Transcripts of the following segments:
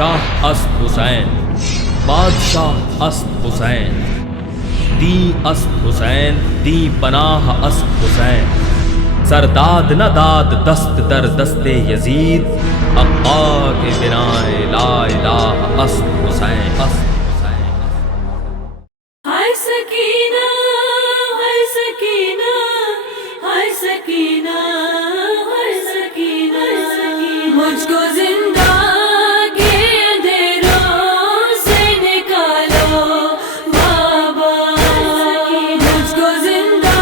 بادشاہ است حسین، بادشاہ است حسین، دی است حسین، دی پناہ است حسین، سرداد نہ داد دست در دست یزید، حقا کے بنائے لا الہ است حسین، است حسین۔ ہائے سکینہ، ہائے سکینہ، ہائے سکینہ، ہائے سکینہ، مجھ کو زندہ کے اندھیروں سے نکالو بابا، مجھ کو زندہ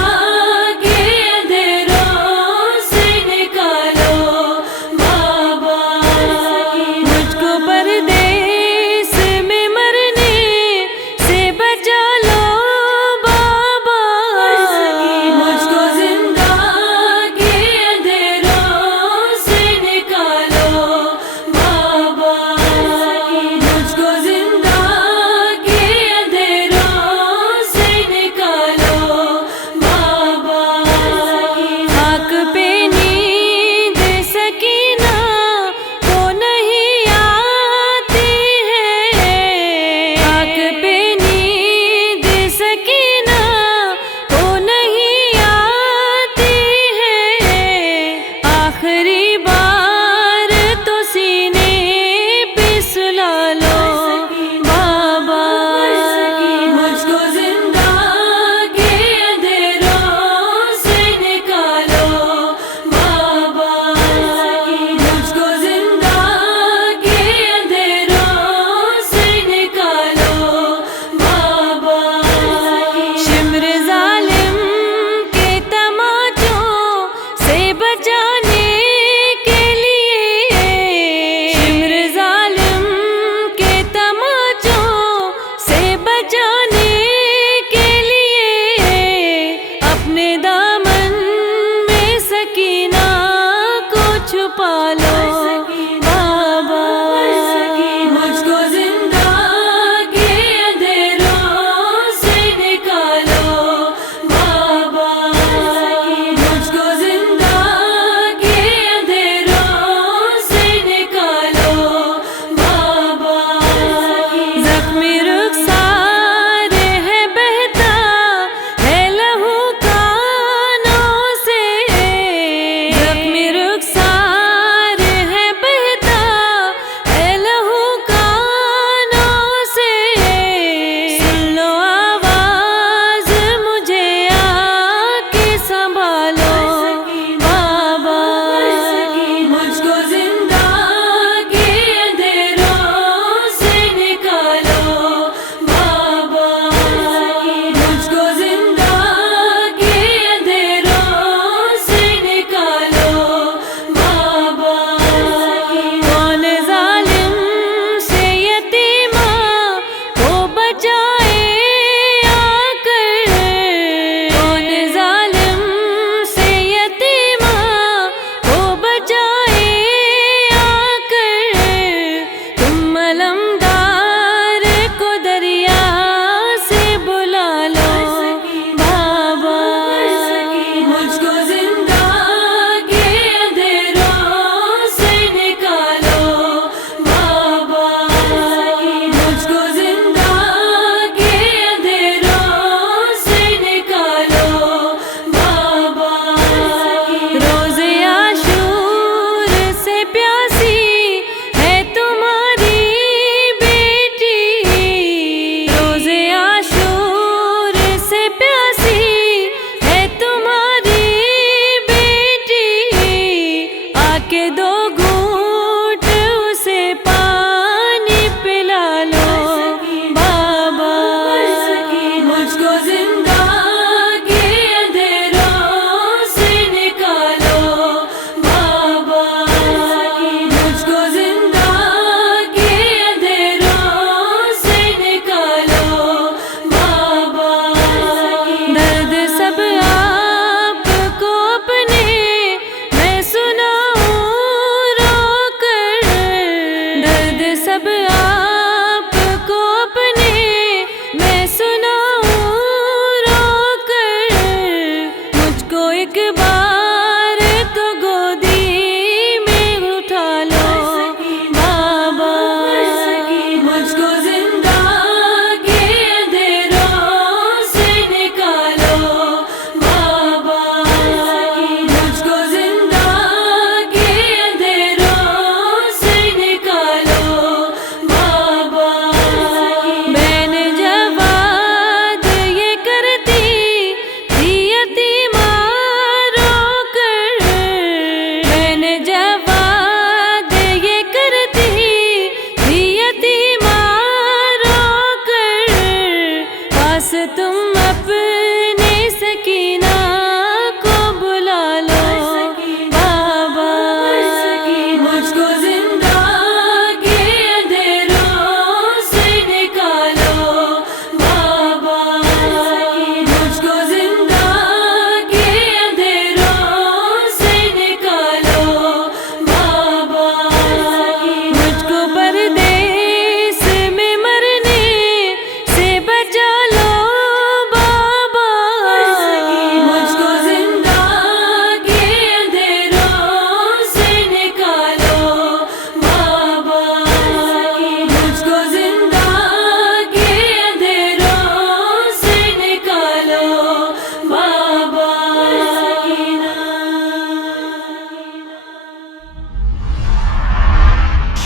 کے اندھیروں سے نکالو بابا، مجھ کو پردیس میں مرنے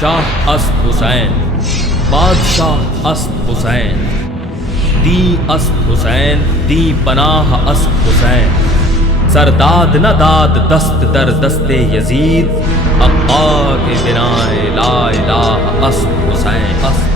بادشاہ است حسین بادشاہ است حسین دی است حسین دی پناہ است حسین سرداد نہ داد دست در دست یزید حقا کے بنائے لا الہ است حسین